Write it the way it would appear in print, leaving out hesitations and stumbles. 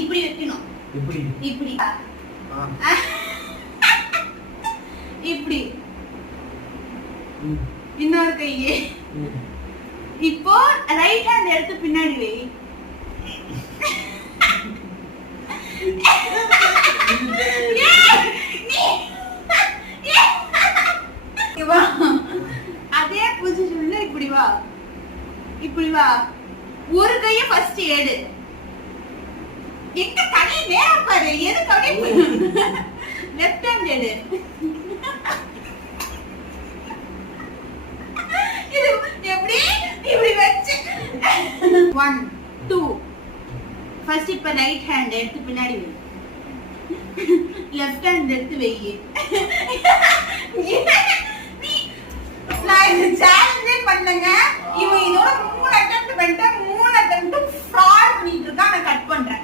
இப்படி வைக்கணும். இப்படி இப்படி இப்படி இன்னொரு கையே. இப்போ ரைட் ஹேண்ட் எடுத்து பின்னாடி வை. அதே பொசிஷன்ல இப்படி வா, இப்படி வா. ஒரு கைய ஃபர்ஸ்ட் எடு. எங்க கை நேரா பாரு. எதுக்கு அப்படியே லெஃப்ட் ஹேண்ட் எடு. இது எப்படி இப்படி வெச்சு 1 2 ஃபர்ஸ்ட் இப்ப ரைட் ஹேண்ட் எடுத்து பின்னாடி வை. லெஃப்ட் ஹேண்ட் எடுத்து வை. நான் இந்த சேலஞ்சே பண்ணங்க. இவன் இதோட 3 அட்டெம்ப்ட் பண்ணிட்டேன். 3 அட்டெம்ப்ட் ஃப்ராட் பண்ணிட்டு இருக்கான். நான் கட் பண்றேன்.